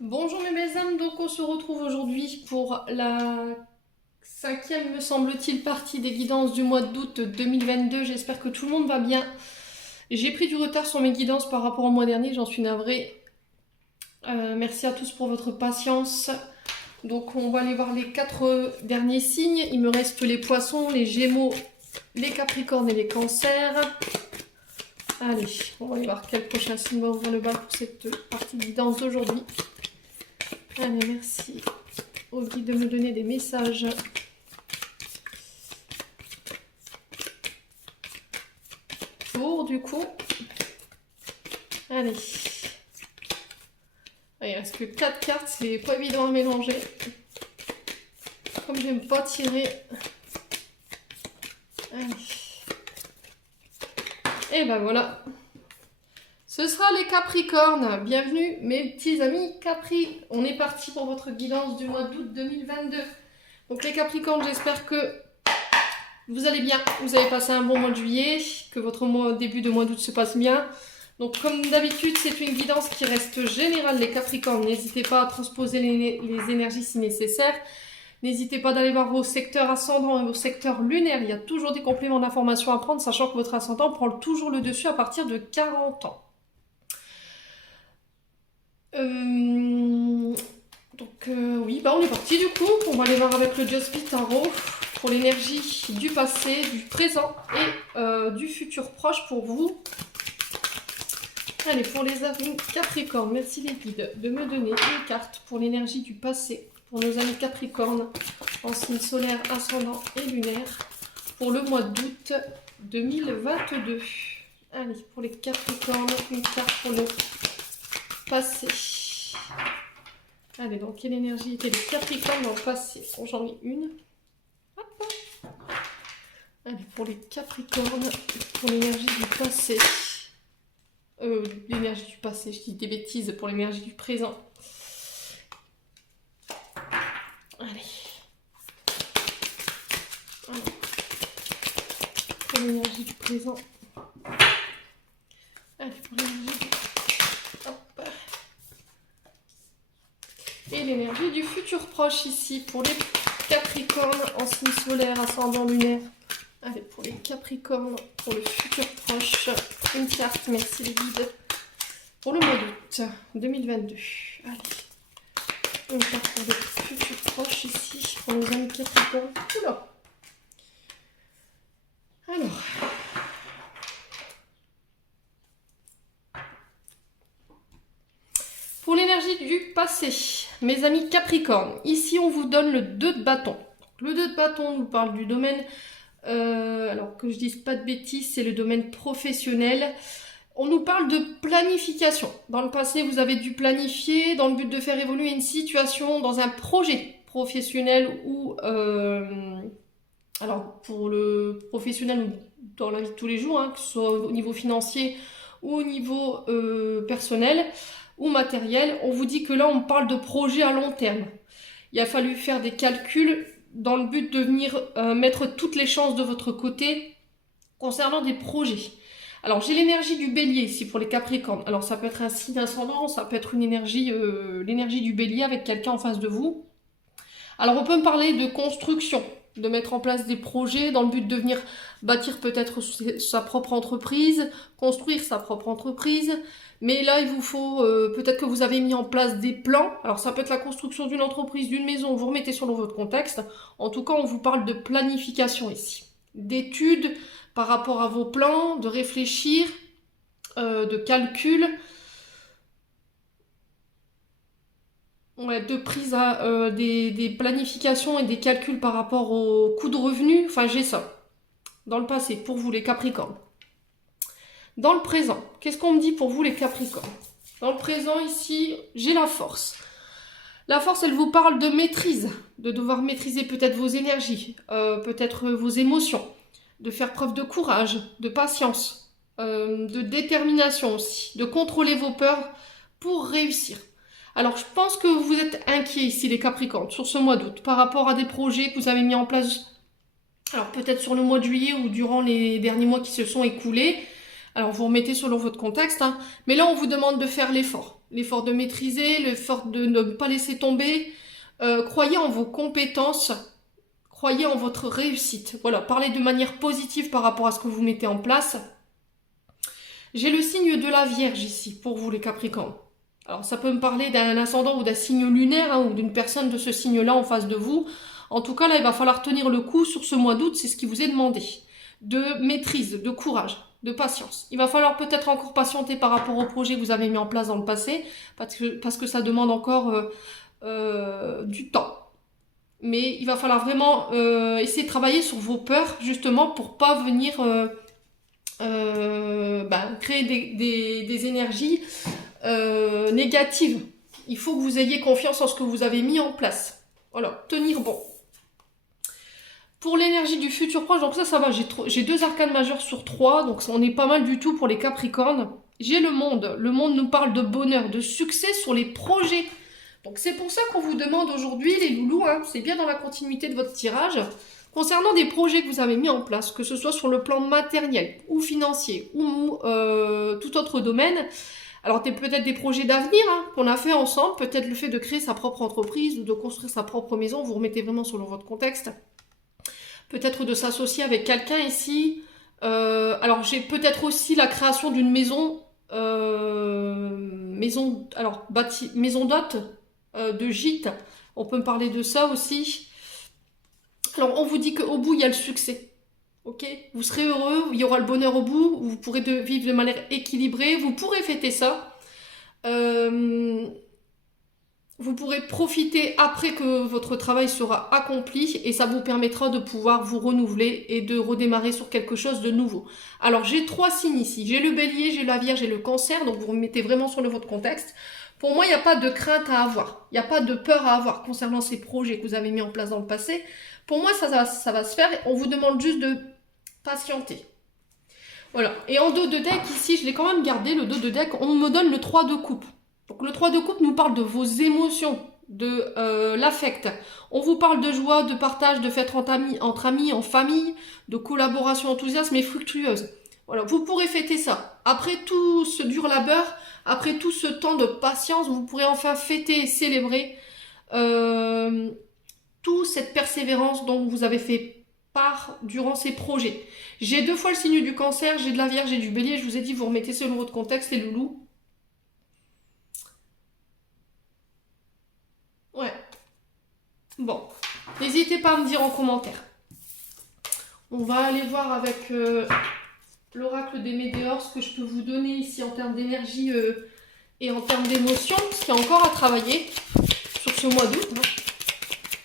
Bonjour mes belles âmes, donc on se retrouve aujourd'hui pour la cinquième, me semble-t-il, partie des guidances du mois d'août 2022. J'espère que tout le monde va bien. J'ai pris du retard sur mes guidances par rapport au mois dernier, j'en suis navrée. Merci à tous pour votre patience. Donc on va aller voir les 4 derniers signes. Il me reste les poissons, les gémeaux, les capricornes et les cancers. Allez, on va aller voir quel prochain signe va ouvrir le bal pour cette partie de guidance d'aujourd'hui. Allez, merci au guide de me donner des messages. Pour du coup. Allez. Il reste que 4 cartes, c'est pas évident à mélanger. Comme j'aime pas tirer. Allez. Et ben voilà. Ce sera les Capricornes. Bienvenue mes petits amis Capri. On est parti pour votre guidance du mois d'août 2022. Donc les Capricornes, j'espère que vous allez bien. Vous avez passé un bon mois de juillet. Que votre début de mois d'août se passe bien. Donc comme d'habitude, c'est une guidance qui reste générale les Capricornes. N'hésitez pas à transposer les énergies si nécessaire. N'hésitez pas d'aller voir vos secteurs ascendants et vos secteurs lunaires. Il y a toujours des compléments d'informations à prendre, sachant que votre ascendant prend toujours le dessus à partir de 40 ans. Oui, on est parti du coup. On va aller voir avec le Just Tarot pour l'énergie du passé, du présent et du futur proche pour vous. Allez, pour les amis Capricorne, merci les guides de me donner une carte pour l'énergie du passé. Pour nos amis Capricorne, en signe solaire, ascendant et lunaire, pour le mois d'août 2022. Allez, pour les Capricornes, une carte pour le passé. Allez, donc quelle énergie était les Capricornes dans le passé? Bon, j'en ai une. Hop. Allez, pour les Capricornes, pour l'énergie du passé. L'énergie du passé, je dis des bêtises, pour l'énergie du présent. Allez. Pour l'énergie du présent. Allez, pour l'énergie du... Hop. Et l'énergie du futur proche ici, pour les Capricornes en signe solaire, ascendant lunaire. Allez, pour les Capricornes, pour le futur proche, une carte, merci les guides. Pour le mois d'août 2022. Allez, une carte pour le futur proche ici, pour nos amis Capricornes. Oula. Alors. Pour l'énergie du passé, mes amis Capricornes, ici on vous donne le 2 de bâton. Le 2 de bâton nous parle du domaine, alors que je dise pas de bêtises, c'est le domaine professionnel. On nous parle de planification. Dans le passé, vous avez dû planifier dans le but de faire évoluer une situation dans un projet professionnel ou... alors, pour le professionnel ou dans la vie de tous les jours, que ce soit au niveau financier ou au niveau personnel ou matériel, on vous dit que là, on parle de projet à long terme. Il a fallu faire des calculs dans le but de venir mettre toutes les chances de votre côté concernant des projets. Alors, j'ai l'énergie du bélier ici pour les Capricornes. Alors, ça peut être un signe ascendant, ça peut être une énergie, l'énergie du bélier avec quelqu'un en face de vous. Alors, on peut me parler de construction, de mettre en place des projets dans le but de venir bâtir peut-être sa propre entreprise, construire sa propre entreprise. Mais là, il vous faut, peut-être que vous avez mis en place des plans. Alors, ça peut être la construction d'une entreprise, d'une maison, vous remettez selon votre contexte. En tout cas, on vous parle de planification ici. D'études par rapport à vos plans, de réfléchir, de calcul. Ouais, de prise à des planifications et des calculs par rapport au coût de revenu. Enfin, j'ai ça. Dans le passé, pour vous les Capricornes. Dans le présent, qu'est-ce qu'on me dit pour vous les Capricornes? Dans le présent, ici, j'ai la force. La force, elle vous parle de maîtrise, de devoir maîtriser peut-être vos énergies, peut-être vos émotions, de faire preuve de courage, de patience, de détermination aussi, de contrôler vos peurs pour réussir. Alors, je pense que vous êtes inquiets ici, les Capricornes, sur ce mois d'août, par rapport à des projets que vous avez mis en place, alors peut-être sur le mois de juillet ou durant les derniers mois qui se sont écoulés. Alors, vous remettez selon votre contexte, mais là, on vous demande de faire l'effort. l'effort de maîtriser, l'effort de ne pas laisser tomber. Croyez en vos compétences, croyez en votre réussite. Voilà, parlez de manière positive par rapport à ce que vous mettez en place. J'ai le signe de la Vierge ici, pour vous les Capricornes. Alors ça peut me parler d'un ascendant ou d'un signe lunaire, hein, ou d'une personne de ce signe-là en face de vous. En tout cas, là, il va falloir tenir le coup sur ce mois d'août, c'est ce qui vous est demandé. De maîtrise, de courage, de patience. Il va falloir peut-être encore patienter par rapport au projet que vous avez mis en place dans le passé, parce que ça demande encore du temps. Mais il va falloir vraiment essayer de travailler sur vos peurs, justement, pour pas venir créer des énergies négatives. Il faut que vous ayez confiance en ce que vous avez mis en place. Voilà, tenir bon. Pour l'énergie du futur proche, donc ça va, j'ai 2 arcanes majeures sur 3, donc on est pas mal du tout pour les Capricornes. J'ai le monde nous parle de bonheur, de succès sur les projets. Donc c'est pour ça qu'on vous demande aujourd'hui, les loulous, hein, c'est bien dans la continuité de votre tirage, concernant des projets que vous avez mis en place, que ce soit sur le plan matériel ou financier ou tout autre domaine. Alors peut-être des projets d'avenir hein, qu'on a fait ensemble, peut-être le fait de créer sa propre entreprise ou de construire sa propre maison, vous remettez vraiment selon votre contexte. Peut-être de s'associer avec quelqu'un ici. Alors j'ai peut-être aussi la création d'une maison, maison d'hôte, de gîte. On peut me parler de ça aussi. Alors on vous dit qu'au bout il y a le succès. Ok, vous serez heureux, il y aura le bonheur au bout, vous pourrez vivre de manière équilibrée, vous pourrez fêter ça. Vous pourrez profiter après que votre travail sera accompli et ça vous permettra de pouvoir vous renouveler et de redémarrer sur quelque chose de nouveau. Alors j'ai 3 signes ici, j'ai le bélier, j'ai la vierge et le cancer, donc vous remettez vraiment sur votre contexte. Pour moi, il n'y a pas de crainte à avoir, il n'y a pas de peur à avoir concernant ces projets que vous avez mis en place dans le passé. Pour moi, ça va se faire, on vous demande juste de patienter. Voilà, et en dos de deck ici, je l'ai quand même gardé, le dos de deck, on me donne le 3 de coupe. Donc le 3 de coupe nous parle de vos émotions, de l'affect. On vous parle de joie, de partage, de fêtes entre amis, en famille, de collaboration enthousiasme et fructueuse. Voilà, vous pourrez fêter ça. Après tout ce dur labeur, après tout ce temps de patience, vous pourrez enfin fêter et célébrer toute cette persévérance dont vous avez fait part durant ces projets. J'ai 2 fois le signe du cancer, j'ai de la vierge et du bélier. Je vous ai dit, vous remettez selon votre contexte, les loulous. Ouais. Bon. N'hésitez pas à me dire en commentaire. On va aller voir avec l'oracle des météores ce que je peux vous donner ici en termes d'énergie et en termes d'émotions. Parce qu'il y a encore à travailler sur ce mois d'août. Hein.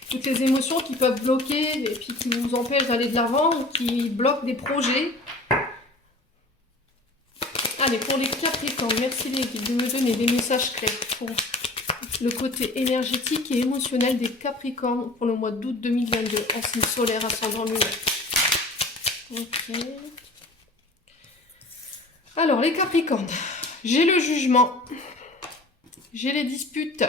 Toutes les émotions qui peuvent bloquer et puis qui vous empêchent d'aller de l'avant ou qui bloquent des projets. Allez, pour les Capricornes, merci les guides de me donner des messages clairs pour le côté énergétique et émotionnel des Capricornes pour le mois d'août 2022 en signe solaire ascendant lunaire. Ok. Alors, les Capricornes, j'ai le jugement, j'ai les disputes.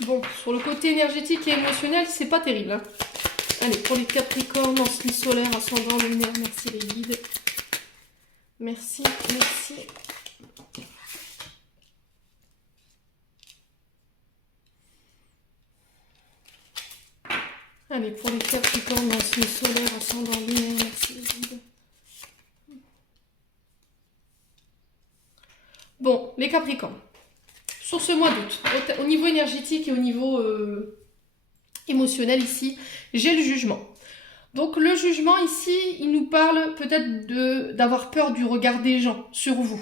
Bon, sur le côté énergétique et émotionnel, c'est pas terrible. Hein. Allez, pour les Capricornes en signe solaire ascendant lunaire, merci les guides. Merci, merci. Allez, pour les Capricornes en signe solaire ascendant lunaire, merci les guides. Bon, les Capricornes, sur ce mois d'août, au niveau énergétique et au niveau émotionnel ici, j'ai le jugement. Donc le jugement ici, il nous parle peut-être d'avoir peur du regard des gens sur vous.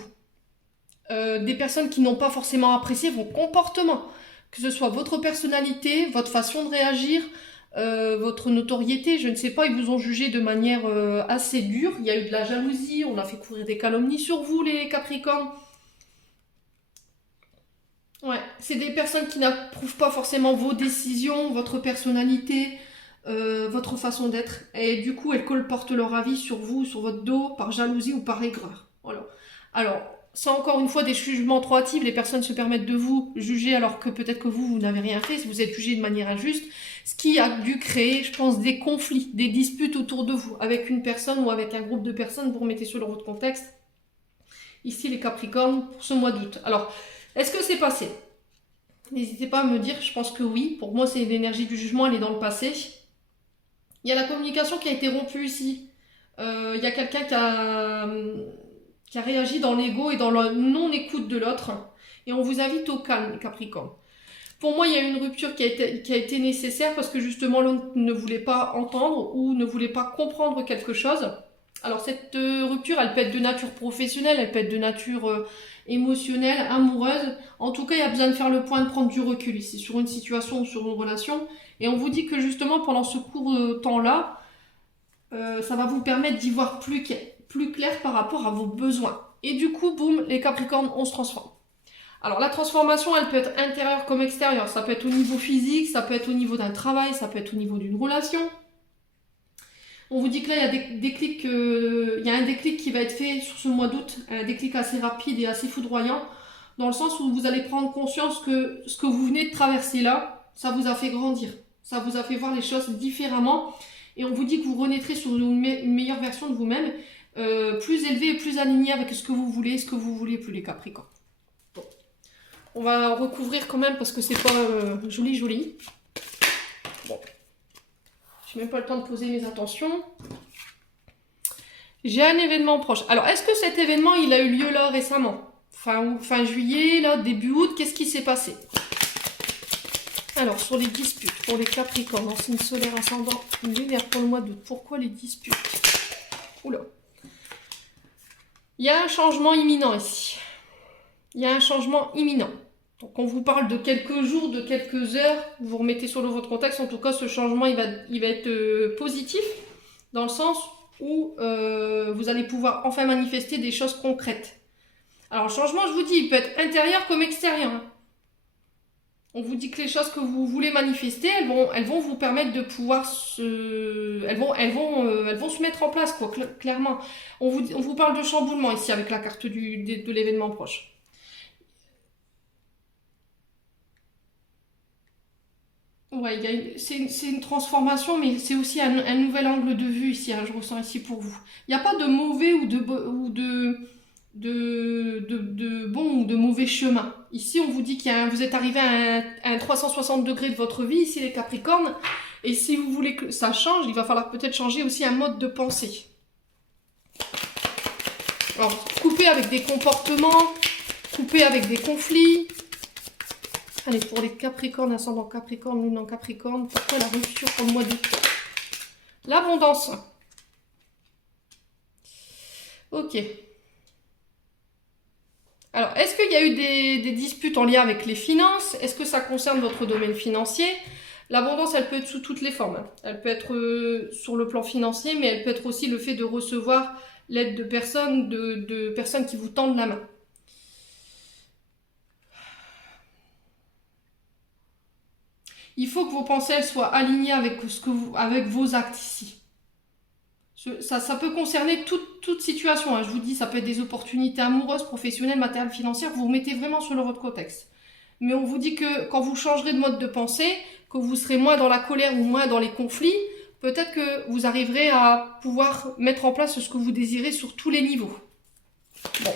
Des personnes qui n'ont pas forcément apprécié vos comportements, que ce soit votre personnalité, votre façon de réagir, votre notoriété, je ne sais pas, ils vous ont jugé de manière assez dure, il y a eu de la jalousie, on a fait courir des calomnies sur vous les Capricornes. Ouais, c'est des personnes qui n'approuvent pas forcément vos décisions, votre personnalité, votre façon d'être. Et du coup, elles colportent leur avis sur vous, sur votre dos, par jalousie ou par aigreur. Voilà. Alors, ça encore une fois, des jugements trop hâtifs, les personnes se permettent de vous juger alors que peut-être que vous n'avez rien fait, si vous êtes jugé de manière injuste, ce qui a dû créer, je pense, des conflits, des disputes autour de vous, avec une personne ou avec un groupe de personnes, vous remettez sur votre contexte. Ici, les Capricornes, pour ce mois d'août. Alors, Est-ce que c'est passé? N'hésitez pas à me dire, je pense que oui. Pour moi, c'est l'énergie du jugement, elle est dans le passé. Il y a la communication qui a été rompue ici. Il y a quelqu'un qui a réagi dans l'ego et dans la non-écoute de l'autre. Et on vous invite au calme, les Capricornes. Pour moi, il y a une rupture qui a été nécessaire parce que justement, l'autre ne voulait pas entendre ou ne voulait pas comprendre quelque chose. Alors, cette rupture, elle peut être de nature professionnelle, elle peut être de nature émotionnelle, amoureuse. En tout cas, il y a besoin de faire le point, de prendre du recul ici sur une situation ou sur une relation. Et on vous dit que justement, pendant ce court temps-là, ça va vous permettre d'y voir plus clair par rapport à vos besoins. Et du coup, boum, les Capricornes, on se transforme. Alors la transformation, elle peut être intérieure comme extérieure. Ça peut être au niveau physique, ça peut être au niveau d'un travail, ça peut être au niveau d'une relation. On vous dit que là, il y a un déclic qui va être fait sur ce mois d'août, un déclic assez rapide et assez foudroyant, dans le sens où vous allez prendre conscience que ce que vous venez de traverser là, ça vous a fait grandir, ça vous a fait voir les choses différemment, et on vous dit que vous renaîtrez sur une meilleure version de vous-même, plus élevée et plus alignée avec ce que vous voulez, ce que vous voulez plus, les Capricornes. Bon. On va recouvrir quand même parce que c'est pas joli. Bon. J'ai même pas le temps de poser mes intentions. J'ai un événement proche. Alors, est-ce que cet événement, il a eu lieu là récemment? Fin juillet, là, début août, qu'est-ce qui s'est passé? Alors, sur les disputes, pour les Capricornes, en signe solaire ascendant, lunaire pour le mois d'août, pourquoi les disputes? Oula. Il y a un changement imminent ici. Il y a un changement imminent. Donc, on vous parle de quelques jours, de quelques heures, vous remettez sur votre contexte. En tout cas, ce changement, il va être positif, dans le sens où vous allez pouvoir enfin manifester des choses concrètes. Alors, le changement, je vous dis, il peut être intérieur comme extérieur. On vous dit que les choses que vous voulez manifester, elles vont vous permettre de pouvoir elles vont se mettre en place, quoi, clairement. On vous parle de chamboulement ici, avec la carte de l'événement proche. Ouais, c'est une transformation, mais c'est aussi un nouvel angle de vue ici, hein, je ressens ici pour vous. Il n'y a pas de mauvais ou de bon ou de mauvais chemin. Ici, on vous dit vous êtes arrivé à un 360 degrés de votre vie, ici les Capricornes, et si vous voulez que ça change, il va falloir peut-être changer aussi un mode de pensée. Alors, couper avec des comportements, couper avec des conflits. Allez, pour les Capricornes, ascendant Capricorne, lune en Capricorne, pourquoi la rupture pour le mois d'août? L'abondance. Ok. Alors, est-ce qu'il y a eu des disputes en lien avec les finances? Est-ce que ça concerne votre domaine financier? L'abondance, elle peut être sous toutes les formes. Elle peut être sur le plan financier, mais elle peut être aussi le fait de recevoir l'aide de personnes qui vous tendent la main. Il faut que vos pensées elles soient alignées avec avec vos actes ici. Ça peut concerner toute situation. Hein. Je vous dis, ça peut être des opportunités amoureuses, professionnelles, matérielles, financières. Vous remettez vraiment sur votre contexte. Mais on vous dit que quand vous changerez de mode de pensée, que vous serez moins dans la colère ou moins dans les conflits, peut-être que vous arriverez à pouvoir mettre en place ce que vous désirez sur tous les niveaux. Bon.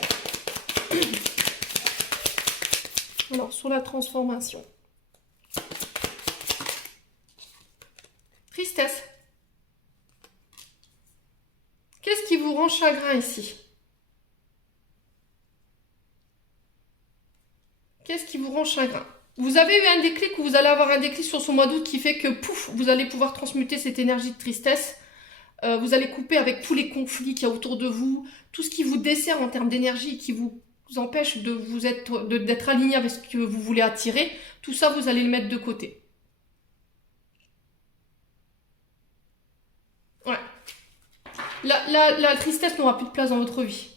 Alors, sur la transformation. Tristesse. Qu'est-ce qui vous rend chagrin ici? Qu'est-ce qui vous rend chagrin? Vous avez eu un déclic ou vous allez avoir un déclic sur ce mois d'août qui fait que, pouf, vous allez pouvoir transmuter cette énergie de tristesse. Vous allez couper avec tous les conflits qu'il y a autour de vous, tout ce qui vous dessert en termes d'énergie, qui vous empêche d'être aligné avec ce que vous voulez attirer. Tout ça, vous allez le mettre de côté. Ouais. La tristesse n'aura plus de place dans votre vie.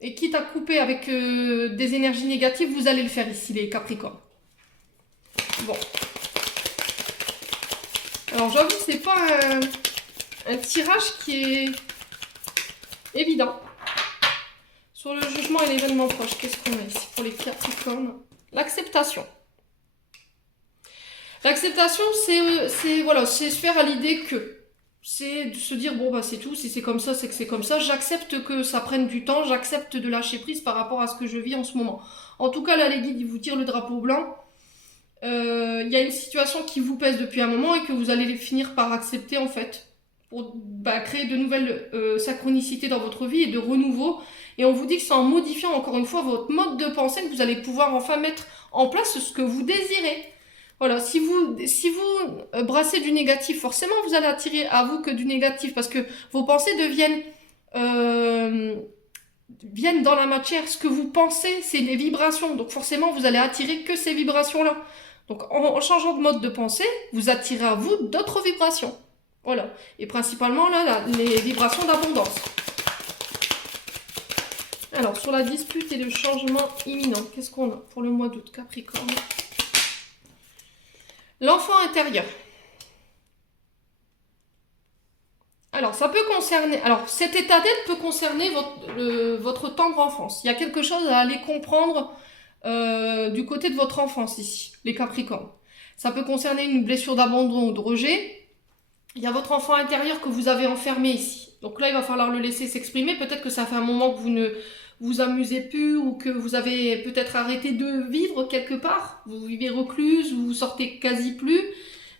Et quitte à couper avec des énergies négatives, vous allez le faire ici, les Capricornes. Bon. Alors, j'avoue que c'est pas un tirage qui est évident. Sur le jugement et l'événement proche, qu'est-ce qu'on a ici pour les Capricornes? L'acceptation. L'acceptation, c'est se faire à l'idée que c'est de se dire, bon, bah c'est tout, si c'est comme ça, c'est que c'est comme ça. J'accepte que ça prenne du temps, j'accepte de lâcher prise par rapport à ce que je vis en ce moment. En tout cas, là, les guides, ils vous tirent le drapeau blanc. Il y a une situation qui vous pèse depuis un moment et que vous allez finir par accepter, en fait, pour créer de nouvelles synchronicités dans votre vie et de renouveau. Et on vous dit que c'est en modifiant, encore une fois, votre mode de pensée que vous allez pouvoir enfin mettre en place ce que vous désirez. Voilà, si vous brassez du négatif, forcément vous allez attirer à vous que du négatif parce que vos pensées viennent dans la matière. Ce que vous pensez, c'est les vibrations. Donc forcément, vous allez attirer que ces vibrations-là. Donc en changeant de mode de pensée, vous attirez à vous d'autres vibrations. Voilà. Et principalement là, les vibrations d'abondance. Alors, sur la dispute et le changement imminent, qu'est-ce qu'on a pour le mois d'août, Capricorne? L'enfant intérieur. Alors, ça peut concerner... Alors, cet état d'être peut concerner votre tendre enfance. Il y a quelque chose à aller comprendre du côté de votre enfance ici, les Capricornes. Ça peut concerner une blessure d'abandon ou de rejet. Il y a votre enfant intérieur que vous avez enfermé ici. Donc là, il va falloir le laisser s'exprimer. Peut-être que ça fait un moment que vous ne vous amusez plus ou que vous avez peut-être arrêté de vivre quelque part. Vous vivez recluse, vous sortez quasi plus.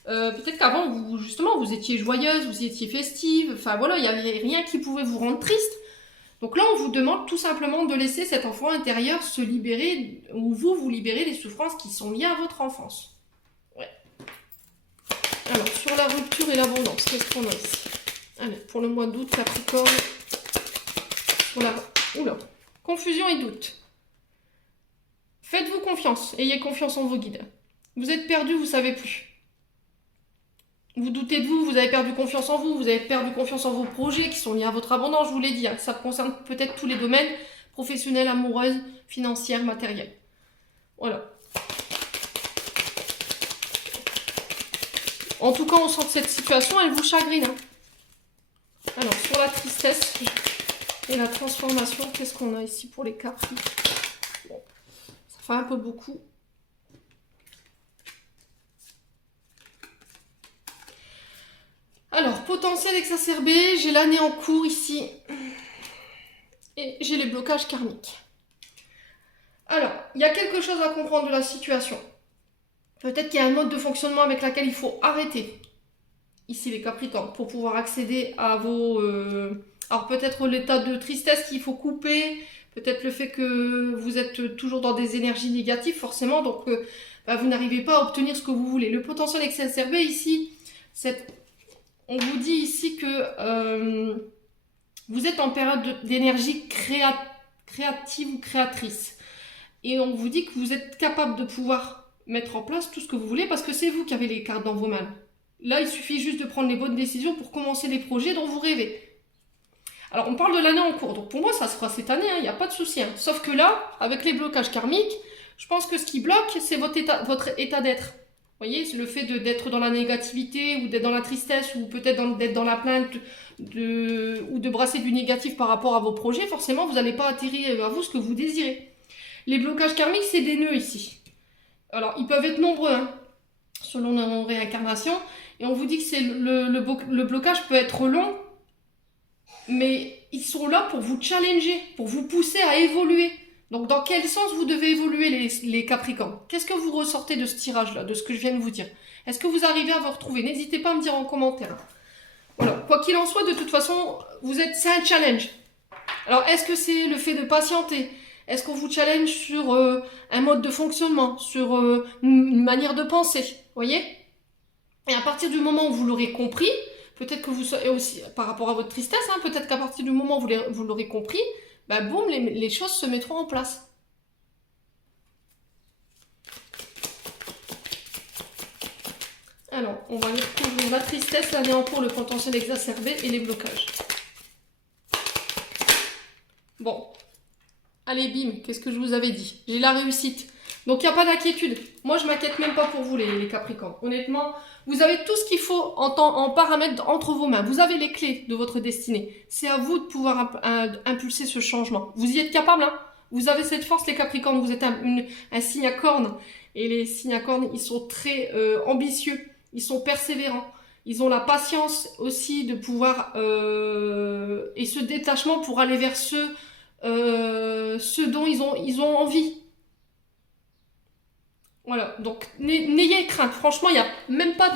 Peut-être qu'avant, vous étiez joyeuse, vous étiez festive. Enfin voilà, il n'y avait rien qui pouvait vous rendre triste. Donc là, on vous demande tout simplement de laisser cet enfant intérieur se libérer ou vous libérer des souffrances qui sont liées à votre enfance. Ouais. Alors, sur la rupture et l'abondance, qu'est-ce qu'on a ici? Allez, pour le mois d'août, Capricorne. Oula. Confusion et doute. Faites-vous confiance. Ayez confiance en vos guides. Vous êtes perdu, vous ne savez plus. Vous doutez de vous, vous avez perdu confiance en vous, vous avez perdu confiance en vos projets qui sont liés à votre abondance, je vous l'ai dit. Hein. Ça concerne peut-être tous les domaines, professionnels, amoureux, financiers, matériels. Voilà. En tout cas, on sent que cette situation, elle vous chagrine. Hein. Alors, sur la tristesse et la transformation, qu'est-ce qu'on a ici pour les Capri? Bon, ça fait un peu beaucoup. Alors, potentiel exacerbé, j'ai l'année en cours ici. Et j'ai les blocages karmiques. Alors, il y a quelque chose à comprendre de la situation. Peut-être qu'il y a un mode de fonctionnement avec lequel il faut arrêter. Ici, les Capricornes, pour pouvoir accéder à vos... Alors, peut-être l'état de tristesse qu'il faut couper. Peut-être le fait que vous êtes toujours dans des énergies négatives, forcément. Donc, vous n'arrivez pas à obtenir ce que vous voulez. Le potentiel exacerbé ici, on vous dit ici que vous êtes en période d'énergie créative ou créatrice. Et on vous dit que vous êtes capable de pouvoir mettre en place tout ce que vous voulez parce que c'est vous qui avez les cartes dans vos mains. Là, il suffit juste de prendre les bonnes décisions pour commencer les projets dont vous rêvez. Alors, on parle de l'année en cours. Donc, pour moi, ça se fera cette année. Il n'y a pas de souci. Sauf que là, avec les blocages karmiques, je pense que ce qui bloque, c'est votre état d'être. Vous voyez, c'est le fait d'être dans la négativité ou d'être dans la tristesse ou peut-être d'être dans la plainte ou de brasser du négatif par rapport à vos projets. Forcément, vous n'allez pas attirer à vous ce que vous désirez. Les blocages karmiques, c'est des nœuds ici. Alors, ils peuvent être nombreux, selon nos réincarnations. Et on vous dit que le blocage peut être long, mais ils sont là pour vous challenger, pour vous pousser à évoluer. Donc, dans quel sens vous devez évoluer, les Capricornes? Qu'est-ce que vous ressortez de ce tirage-là, de ce que je viens de vous dire? Est-ce que vous arrivez à vous retrouver? N'hésitez pas à me dire en commentaire. Voilà. Quoi qu'il en soit, de toute façon, c'est un challenge. Alors, est-ce que c'est le fait de patienter? Est-ce qu'on vous challenge sur un mode de fonctionnement, sur une manière de penser? Vous voyez? Et à partir du moment où vous l'aurez compris, peut-être que vous serez aussi, par rapport à votre tristesse, peut-être qu'à partir du moment où vous l'aurez compris, boum, les choses se mettront en place. Alors, on va aller découvrir la tristesse, l'année en cours, le potentiel exacerbé et les blocages. Bon. Allez, bim, qu'est-ce que je vous avais dit? J'ai la réussite. Donc, il n'y a pas d'inquiétude. Moi, je ne m'inquiète même pas pour vous, les Capricornes. Honnêtement, vous avez tout ce qu'il faut en paramètres entre vos mains. Vous avez les clés de votre destinée. C'est à vous de pouvoir impulser ce changement. Vous y êtes capable, Vous avez cette force, les Capricornes. Vous êtes un signe à cornes. Et les signes à cornes, ils sont très ambitieux. Ils sont persévérants. Ils ont la patience aussi de pouvoir et ce détachement pour aller vers ce dont ils ont envie. Voilà, donc n'ayez crainte. Franchement, il n'y a même pas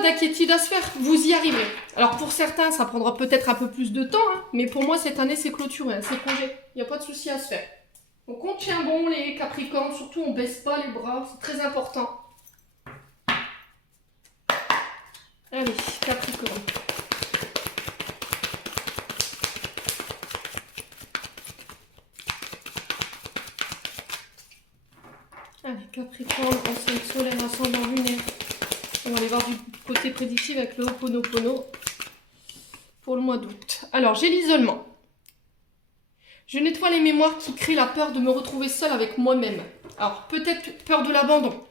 d'inquiétude à se faire. Vous y arriverez. Alors pour certains, ça prendra peut-être un peu plus de temps, hein, mais pour moi, cette année, c'est clôturé, hein, c'est congé. Il n'y a pas de souci à se faire. Donc on tient bon les Capricornes, surtout on ne baisse pas les bras, c'est très important. Allez, Capricorne. Allez, Capricorne, enceinte solaire, ascendant lunaire. On va aller voir du côté prédictif avec le Ho'oponopono pour le mois d'août. Alors, j'ai l'isolement. Je nettoie les mémoires qui créent la peur de me retrouver seule avec moi-même. Alors, peut-être peur de l'abandon.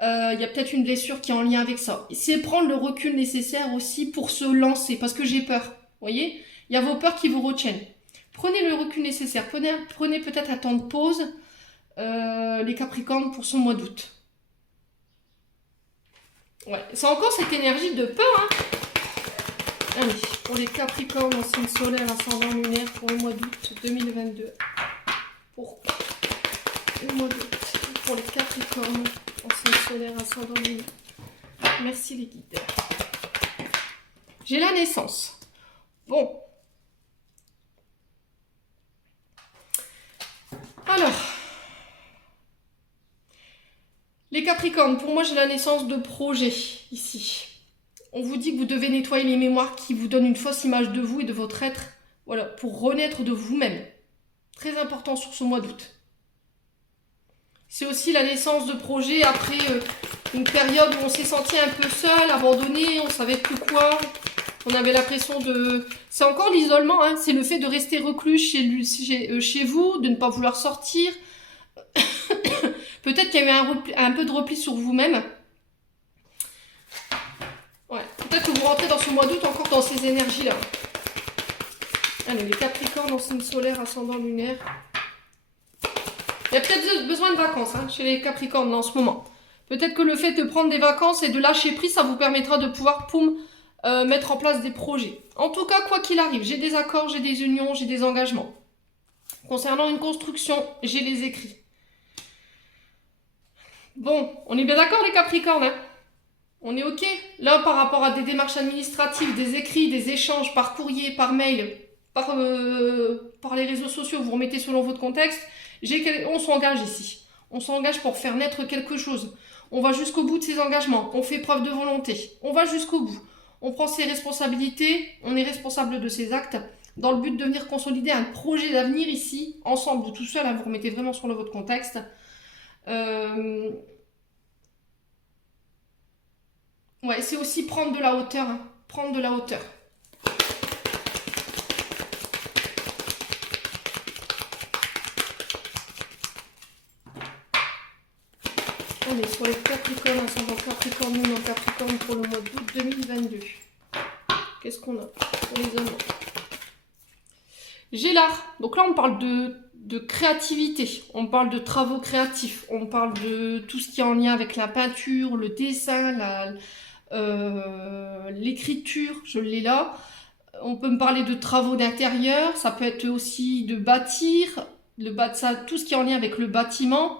Il y a peut-être une blessure qui est en lien avec ça. C'est prendre le recul nécessaire aussi pour se lancer, parce que j'ai peur. Vous voyez, il y a vos peurs qui vous retiennent. Prenez le recul nécessaire. Prenez peut-être un temps de pause, les Capricornes, pour ce mois d'août. Ouais, c'est encore cette énergie de peur, hein. Allez, pour les Capricornes, en signe solaire, ascendant lunaire, pour le mois d'août 2022. Pourquoi le mois d'août pour les Capricornes, en signe solaire, ascendant lunaire. Merci les guides. J'ai la naissance. Bon. Alors. Les Capricornes, pour moi, j'ai la naissance de projets ici. On vous dit que vous devez nettoyer les mémoires qui vous donnent une fausse image de vous et de votre être. Voilà, pour renaître de vous-même. Très important sur ce mois d'août. C'est aussi la naissance de projets après une période où on s'est senti un peu seul, abandonné, on savait plus quoi. On avait l'impression de... C'est encore l'isolement, hein, c'est le fait de rester reclus chez vous, de ne pas vouloir sortir. Peut-être qu'il y a eu un peu de repli sur vous-même. Ouais. Peut-être que vous rentrez dans ce mois d'août encore dans ces énergies-là. Allez, les Capricornes en signe solaire, ascendant lunaire. Il y a peut-être besoin de vacances hein, chez les Capricornes en ce moment. Peut-être que le fait de prendre des vacances et de lâcher prise, ça vous permettra de pouvoir, mettre en place des projets. En tout cas, quoi qu'il arrive, j'ai des accords, j'ai des unions, j'ai des engagements. Concernant une construction, j'ai les écrits. Bon, on est bien d'accord les Capricornes, hein? On est ok? Là, par rapport à des démarches administratives, des écrits, des échanges par courrier, par mail, par les réseaux sociaux, vous remettez selon votre contexte, on s'engage ici. On s'engage pour faire naître quelque chose. On va jusqu'au bout de ses engagements. On fait preuve de volonté. On va jusqu'au bout. On prend ses responsabilités. On est responsable de ses actes dans le but de venir consolider un projet d'avenir ici, ensemble ou tout seul. Hein, vous remettez vraiment sur votre contexte. Ouais, c'est aussi prendre de la hauteur. Hein. Prendre de la hauteur. Allez, sur les Capricornes, ascendant Capricorne, nous en Capricorne pour le mois d'août 2022. Qu'est-ce qu'on a pour les hommes? J'ai l'art. Donc là, on parle de créativité. On parle de travaux créatifs. On parle de tout ce qui est en lien avec la peinture, le dessin, l'écriture. Je l'ai là. On peut me parler de travaux d'intérieur. Ça peut être aussi de bâtir. Tout ce qui est en lien avec le bâtiment.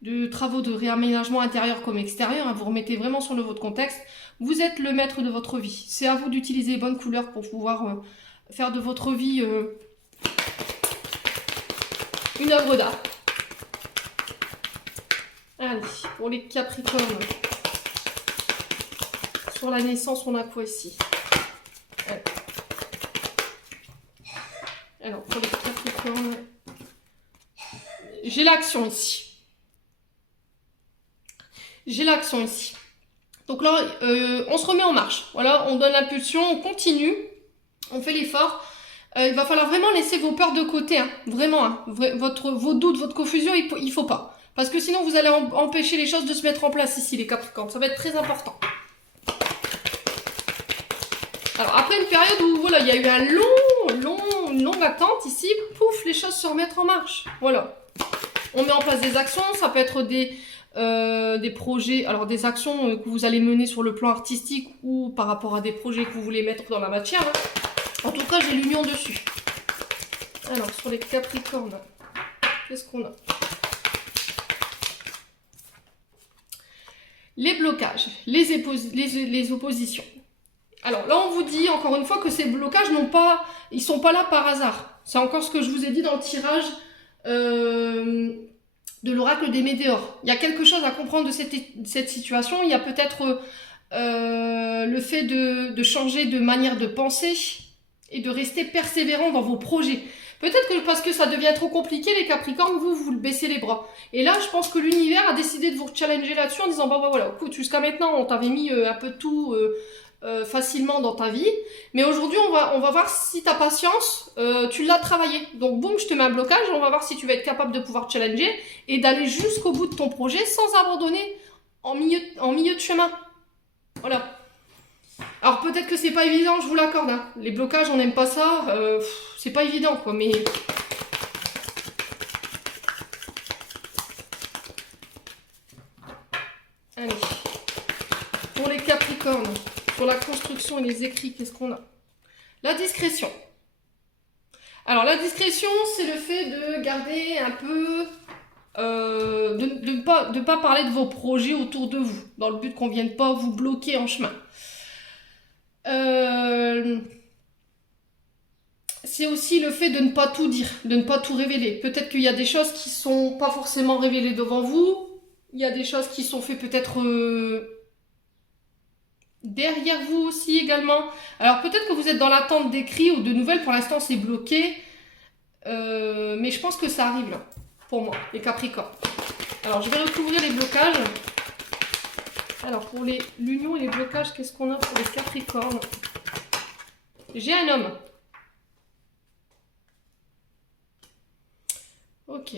De travaux de réaménagement intérieur comme extérieur, hein, vous remettez vraiment sur votre contexte. Vous êtes le maître de votre vie. C'est à vous d'utiliser les bonnes couleurs pour pouvoir faire de votre vie une œuvre d'art. Allez, pour les Capricornes. Sur la naissance, on a quoi ici? Allez. Alors, pour les Capricornes, j'ai l'action ici. J'ai l'action ici. Donc là, on se remet en marche. Voilà, on donne l'impulsion, on continue, on fait l'effort. Il va falloir vraiment laisser vos peurs de côté, hein, vraiment. Hein, vos doutes, votre confusion, il faut pas. Parce que sinon, vous allez empêcher les choses de se mettre en place ici, les Capricornes. Ça va être très important. Alors, après une période où voilà, il y a eu une longue attente ici, pouf, les choses se remettent en marche. Voilà. On met en place des actions, ça peut être des projets, alors des actions que vous allez mener sur le plan artistique ou par rapport à des projets que vous voulez mettre dans la matière. En tout cas, j'ai l'union dessus. Alors, sur les Capricornes, qu'est-ce qu'on a? Les blocages, les oppositions. Alors là, on vous dit encore une fois que ces blocages ils sont pas là par hasard. C'est encore ce que je vous ai dit dans le tirage de l'oracle des météores. Il y a quelque chose à comprendre de cette situation. Il y a peut-être le fait de changer de manière de penser et de rester persévérant dans vos projets. Peut-être que parce que ça devient trop compliqué, les Capricornes, vous le baissez les bras. Et là, je pense que l'univers a décidé de vous challenger là-dessus en disant, bah voilà, écoute, jusqu'à maintenant, on t'avait mis un peu de tout facilement dans ta vie. Mais aujourd'hui, on va voir si ta patience, tu l'as travaillé. Donc, boum, je te mets un blocage, on va voir si tu vas être capable de pouvoir challenger et d'aller jusqu'au bout de ton projet sans abandonner en milieu de chemin. Voilà. Alors peut-être que c'est pas évident, je vous l'accorde, hein. Les blocages, on n'aime pas ça, c'est pas évident quoi, mais... Allez, pour les Capricornes, pour la construction et les écrits, qu'est-ce qu'on a? La discrétion. Alors la discrétion, c'est le fait de garder un peu... de ne pas parler de vos projets autour de vous, dans le but qu'on ne vienne pas vous bloquer en chemin. C'est aussi le fait de ne pas tout dire, de ne pas tout révéler. Peut-être qu'il y a des choses qui sont pas forcément révélées devant vous. Il y a des choses qui sont faites peut-être derrière vous aussi également. Alors peut-être que vous êtes dans l'attente d'écrits ou de nouvelles. Pour l'instant, c'est bloqué. Mais je pense que ça arrive là, pour moi, les Capricornes. Alors je vais recouvrir les blocages. Alors pour l'union et les blocages, qu'est-ce qu'on a pour les Capricornes? J'ai un homme. Ok.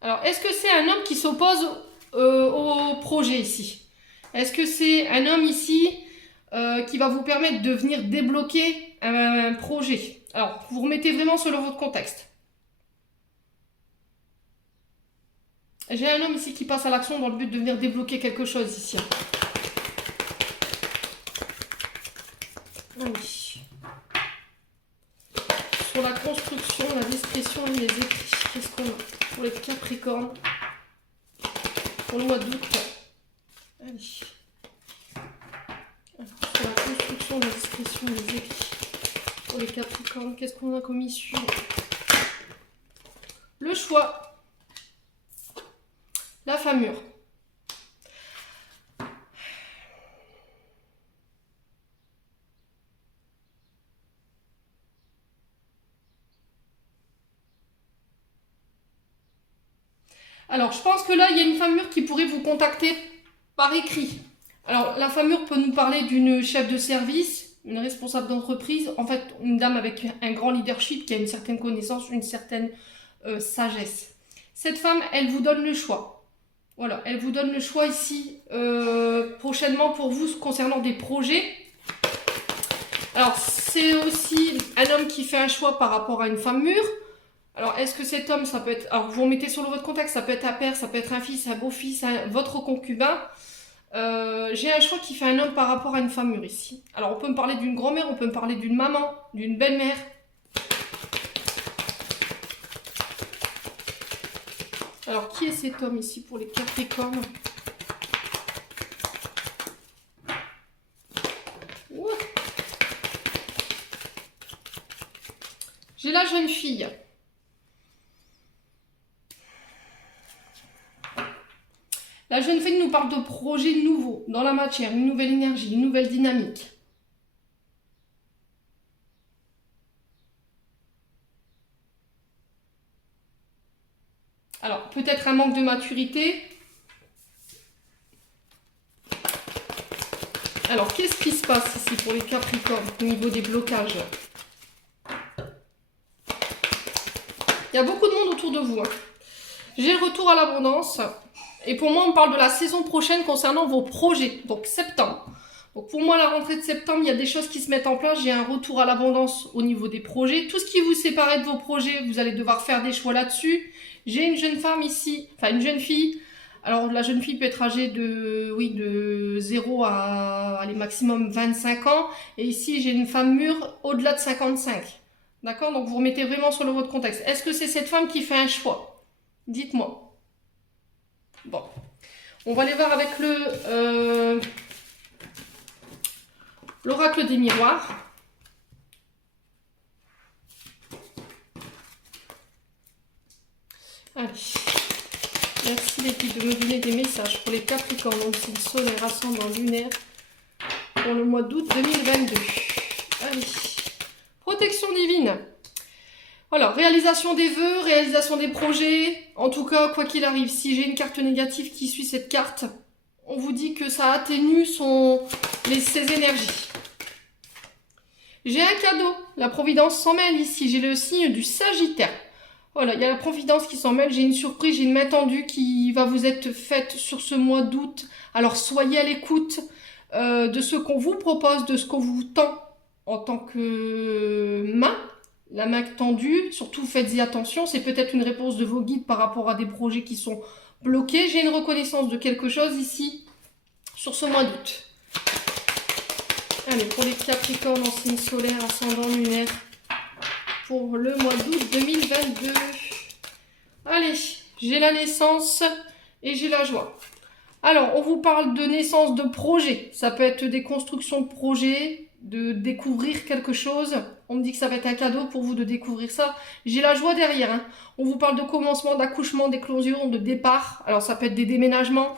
Alors, est-ce que c'est un homme qui s'oppose au projet ici? Est-ce que c'est un homme ici qui va vous permettre de venir débloquer un projet? Alors, vous remettez vraiment selon votre contexte. J'ai un homme ici qui passe à l'action dans le but de venir débloquer quelque chose ici. Oui. Sur la construction, la discrétion et les écrits, qu'est-ce qu'on a pour les Capricornes pour le mois d'août? Allez. Alors, sur la construction, la discrétion et les écrits pour les Capricornes, qu'est-ce qu'on a comme issue? Le choix. La femme mûre. Alors, je pense que là, il y a une femme mûre qui pourrait vous contacter par écrit. Alors, la femme mûre peut nous parler d'une chef de service, une responsable d'entreprise, en fait, une dame avec un grand leadership qui a une certaine connaissance, une certaine sagesse. Cette femme, elle vous donne le choix. Voilà, elle vous donne le choix ici prochainement pour vous concernant des projets. Alors, c'est aussi un homme qui fait un choix par rapport à une femme mûre. Alors, est-ce que cet homme, ça peut être... Alors, vous remettez sur votre contexte, ça peut être un père, ça peut être un fils, un beau-fils, votre concubin. J'ai un choix qui fait un homme par rapport à une femme mûre ici. Alors, on peut me parler d'une grand-mère, on peut me parler d'une maman, d'une belle-mère. Alors, qui est cet homme ici pour les Capricornes? J'ai la jeune fille. La jeune fille nous parle de projets nouveaux dans la matière, une nouvelle énergie, une nouvelle dynamique. Alors, peut-être un manque de maturité. Alors, qu'est-ce qui se passe ici pour les Capricornes au niveau des blocages? Il y a beaucoup de monde autour de vous. Hein. J'ai le retour à l'abondance. Et pour moi, on parle de la saison prochaine concernant vos projets. Donc, septembre. Donc pour moi, la rentrée de septembre, il y a des choses qui se mettent en place. J'ai un retour à l'abondance au niveau des projets. Tout ce qui vous séparait de vos projets, vous allez devoir faire des choix là-dessus. J'ai une jeune femme ici, enfin une jeune fille. Alors la jeune fille peut être âgée de, oui, de 0 à allez, maximum 25 ans. Et ici, j'ai une femme mûre au-delà de 55. D'accord? Donc vous remettez vraiment sur le votre contexte. Est-ce que c'est cette femme qui fait un choix? Dites-moi. Bon. On va aller voir avec l'oracle des miroirs. Allez. Merci les filles de me donner des messages pour les Capricornes, donc signe solaire, ascendant, lunaire, pour le mois d'août 2022. Allez. Protection divine. Alors, réalisation des vœux, réalisation des projets. En tout cas, quoi qu'il arrive, si j'ai une carte négative qui suit cette carte, on vous dit que ça atténue ses énergies. J'ai un cadeau. La Providence s'en mêle ici. J'ai le signe du Sagittaire. Voilà, il y a la Providence qui s'en mêle. J'ai une surprise, j'ai une main tendue qui va vous être faite sur ce mois d'août. Alors, soyez à l'écoute de ce qu'on vous propose, de ce qu'on vous tend en tant que main. La main tendue, surtout faites-y attention. C'est peut-être une réponse de vos guides par rapport à des projets qui sont bloqués. J'ai une reconnaissance de quelque chose ici sur ce mois d'août. Allez, pour les Capricornes en signe solaire, ascendant lunaire, pour le mois d'août 2022. Allez, j'ai la naissance et j'ai la joie. Alors, on vous parle de naissance de projet. Ça peut être des constructions de projets, de découvrir quelque chose. On me dit que ça va être un cadeau pour vous de découvrir ça. J'ai la joie derrière. Hein. On vous parle de commencement, d'accouchement, d'éclosion, de départ. Alors, ça peut être des déménagements.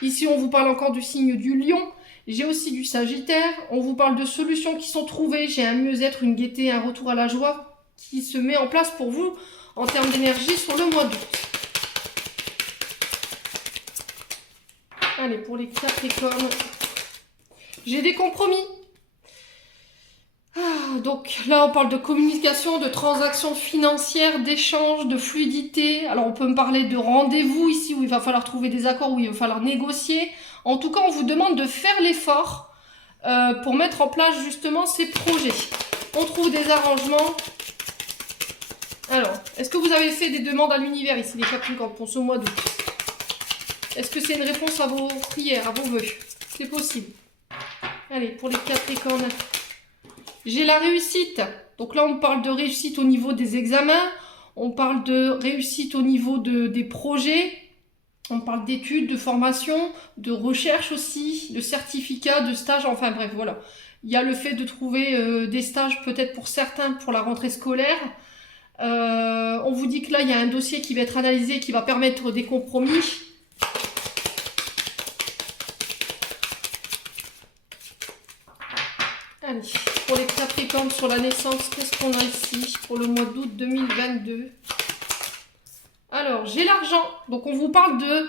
Ici, on vous parle encore du signe du lion. J'ai aussi du Sagittaire. On vous parle de solutions qui sont trouvées. J'ai un mieux-être, une gaieté, un retour à la joie qui se met en place pour vous en termes d'énergie sur le mois d'août. Allez, pour les Capricornes, j'ai des compromis. Donc là, on parle de communication, de transactions financières, d'échanges, de fluidité. Alors, on peut me parler de rendez-vous ici où il va falloir trouver des accords, où il va falloir négocier. En tout cas, on vous demande de faire l'effort pour mettre en place justement ces projets. On trouve des arrangements. Alors, est-ce que vous avez fait des demandes à l'univers ici, les Capricornes, pour ce mois d'août? Est-ce que c'est une réponse à vos prières, à vos vœux? C'est possible. Allez, pour les Capricornes, j'ai la réussite. Donc là, on parle de réussite au niveau des examens. On parle de réussite au niveau des projets. On parle d'études, de formation, de recherche aussi, de certificats, de stages. Enfin bref, voilà. Il y a le fait de trouver des stages peut-être pour certains pour la rentrée scolaire. On vous dit que là, il y a un dossier qui va être analysé qui va permettre des compromis. Allez, pour les Capricornes sur la naissance, qu'est-ce qu'on a ici pour le mois d'août 2022? Alors, j'ai l'argent. Donc, on vous parle de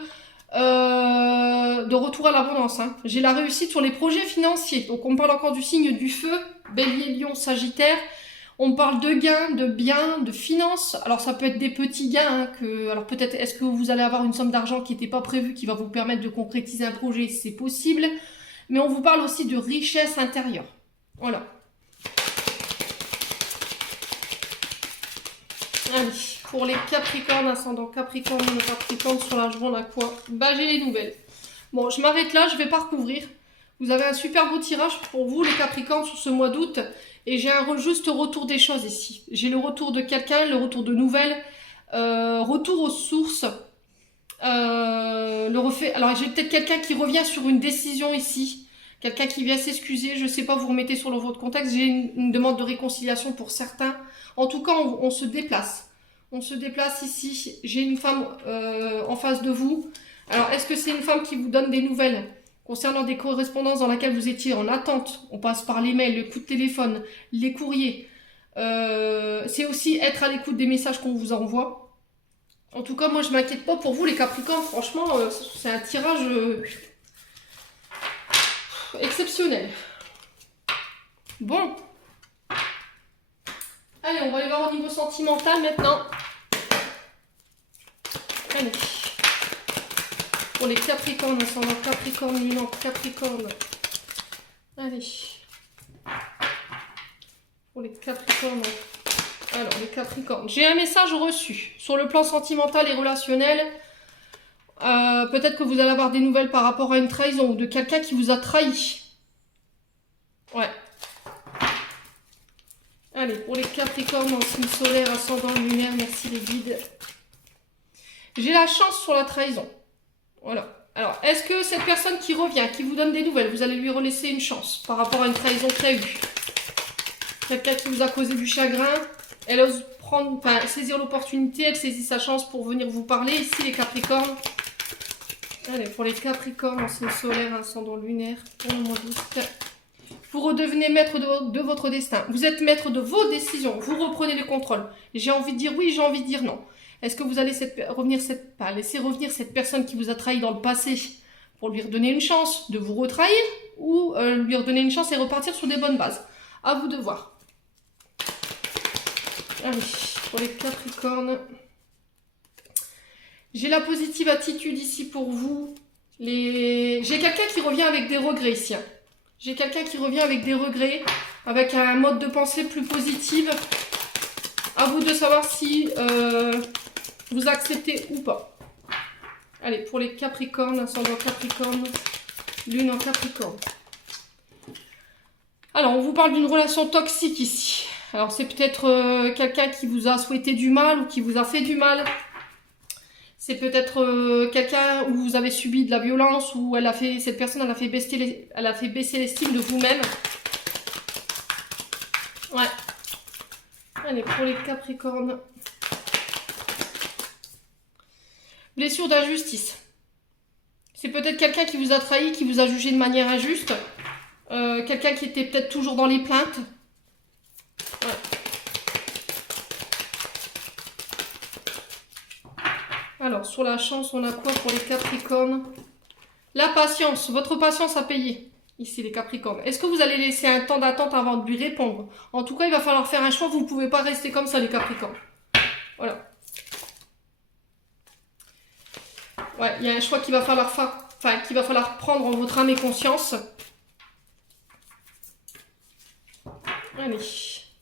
retour à l'abondance. Hein. J'ai la réussite sur les projets financiers. Donc, on parle encore du signe du feu, Bélier, Lion, Sagittaire. On parle de gains, de biens, de finances. Alors, ça peut être des petits gains. Hein, alors, peut-être, est-ce que vous allez avoir une somme d'argent qui n'était pas prévue, qui va vous permettre de concrétiser un projet? C'est possible. Mais on vous parle aussi de richesse intérieure. Voilà. Allez, pour les Capricornes, ascendant Capricorne, Capricorne sur la journée, on a quoi? Bah, j'ai les nouvelles. Bon, je m'arrête là, je vais pas recouvrir. Vous avez un super beau tirage pour vous, les Capricornes, sur ce mois d'août. Et j'ai un juste retour des choses ici. J'ai le retour de quelqu'un, le retour de nouvelles, retour aux sources. Alors, j'ai peut-être quelqu'un qui revient sur une décision ici. Quelqu'un qui vient s'excuser, je ne sais pas, vous remettez sur votre contexte. J'ai une demande de réconciliation pour certains. En tout cas, on se déplace. On se déplace ici. J'ai une femme en face de vous. Alors, est-ce que c'est une femme qui vous donne des nouvelles concernant des correspondances dans lesquelles vous étiez en attente? On passe par les mails, le coup de téléphone, les courriers. C'est aussi être à l'écoute des messages qu'on vous envoie. En tout cas, moi, je ne m'inquiète pas pour vous, les Capricornes. Franchement, c'est un tirage... exceptionnel. Bon. Allez, on va aller voir au niveau sentimental maintenant. Allez. Pour les Capricornes, ascendant Capricorne, Lunan, Capricorne. Allez. Pour les Capricornes. Alors, les Capricornes. J'ai un message reçu sur le plan sentimental et relationnel. Peut-être que vous allez avoir des nouvelles par rapport à une trahison ou de quelqu'un qui vous a trahi. Ouais. Allez, pour les Capricornes en signe solaire, ascendant lunaire, merci les guides. J'ai la chance sur la trahison. Voilà. Alors, est-ce que cette personne qui revient, qui vous donne des nouvelles, vous allez lui relaisser une chance par rapport à une trahison prévue? Quelqu'un qui vous a causé du chagrin, elle ose prendre, enfin, saisir l'opportunité, elle saisit sa chance pour venir vous parler. Ici, les Capricornes. Allez, pour les Capricornes en signe solaire, ascendant lunaire, pour le mois d'août. Vous redevenez maître de votre destin. Vous êtes maître de vos décisions. Vous reprenez le contrôle. J'ai envie de dire oui, j'ai envie de dire non. Est-ce que vous allez laisser revenir cette personne qui vous a trahi dans le passé pour lui redonner une chance de vous retrahir ou lui redonner une chance et repartir sur des bonnes bases? À vous de voir. Allez, pour les Capricornes. J'ai la positive attitude ici pour vous. J'ai quelqu'un qui revient avec des regrets ici. J'ai quelqu'un qui revient avec des regrets, avec un mode de pensée plus positif. À vous de savoir si vous acceptez ou pas. Allez, pour les Capricornes, ascendant Capricorne, lune en Capricorne. Alors, on vous parle d'une relation toxique ici. Alors, c'est peut-être quelqu'un qui vous a souhaité du mal ou qui vous a fait du mal. C'est peut-être quelqu'un où vous avez subi de la violence, ou cette personne elle a fait baisser l'estime de vous-même. Ouais. Allez, pour les Capricornes. Blessure d'injustice. C'est peut-être quelqu'un qui vous a trahi, qui vous a jugé de manière injuste. Quelqu'un qui était peut-être toujours dans les plaintes. Ouais. Alors, sur la chance, on a quoi pour les Capricornes? La patience. Votre patience a payé. Ici, les Capricornes. Est-ce que vous allez laisser un temps d'attente avant de lui répondre? En tout cas, il va falloir faire un choix. Vous ne pouvez pas rester comme ça, les Capricornes. Voilà. Ouais, il y a un choix qu'il va falloir faire. Enfin, qu'il va falloir prendre en votre âme et conscience. Allez.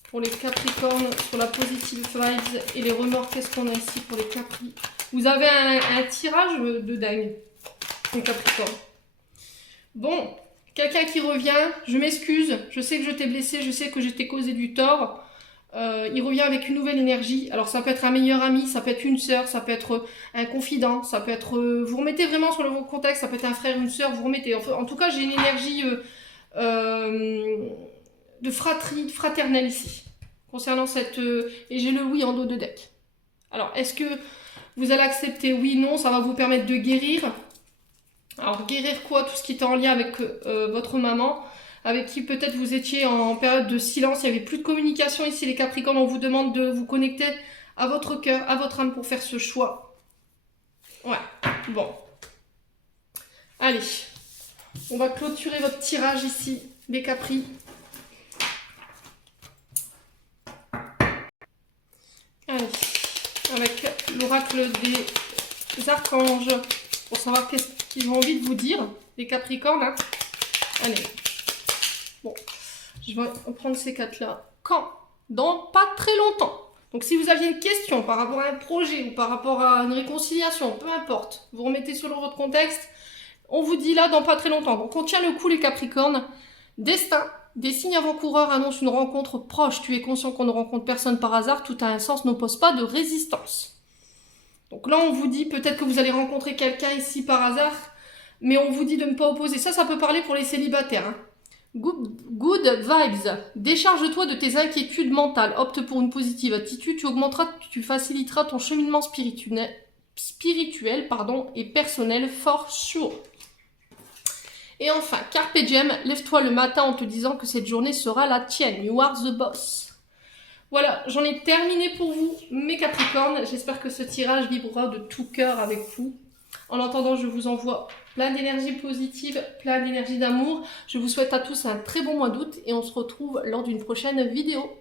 Pour les Capricornes, sur la positive vibes et les remords, qu'est-ce qu'on a ici pour les Capri? Vous avez un tirage de dingue, les Capricornes. Bon, quelqu'un qui revient, je m'excuse, je sais que je t'ai blessé, je sais que je t'ai causé du tort. Il revient avec une nouvelle énergie. Alors ça peut être un meilleur ami, ça peut être une sœur, ça peut être un confident, ça peut être... vous remettez vraiment sur le contexte, ça peut être un frère, une sœur, vous remettez. En tout cas, j'ai une énergie... de fraternelle ici, concernant cette... et j'ai le oui en dos de deck. Alors, est-ce que vous allez accepter oui, non? Ça va vous permettre de guérir. Alors, guérir quoi? Tout ce qui était en lien avec votre maman, avec qui peut-être vous étiez en période de silence, il n'y avait plus de communication ici, les Capricornes. On vous demande de vous connecter à votre cœur, à votre âme pour faire ce choix. Ouais, bon. Allez, on va clôturer votre tirage ici, les Capri. Allez, avec l'oracle des archanges, pour savoir qu'est-ce qu'ils ont envie de vous dire, les Capricornes. Hein. Allez, bon, je vais prendre ces quatre-là. Quand? Dans pas très longtemps. Donc si vous aviez une question par rapport à un projet ou par rapport à une réconciliation, peu importe, vous remettez selon votre contexte, on vous dit là dans pas très longtemps. Donc on tient le coup les Capricornes. Destin. Des signes avant-coureurs annoncent une rencontre proche. Tu es conscient qu'on ne rencontre personne par hasard. Tout a un sens, n'oppose pas de résistance. Donc là, on vous dit peut-être que vous allez rencontrer quelqu'un ici par hasard, mais on vous dit de ne pas opposer. Ça peut parler pour les célibataires. Hein. Good vibes. Décharge-toi de tes inquiétudes mentales. Opte pour une positive attitude. Tu faciliteras ton cheminement spirituel et personnel for sure. Et enfin, Carpe Diem, lève-toi le matin en te disant que cette journée sera la tienne. You are the boss. Voilà, j'en ai terminé pour vous, mes Capricornes. J'espère que ce tirage vibrera de tout cœur avec vous. En attendant, je vous envoie plein d'énergie positive, plein d'énergie d'amour. Je vous souhaite à tous un très bon mois d'août et on se retrouve lors d'une prochaine vidéo.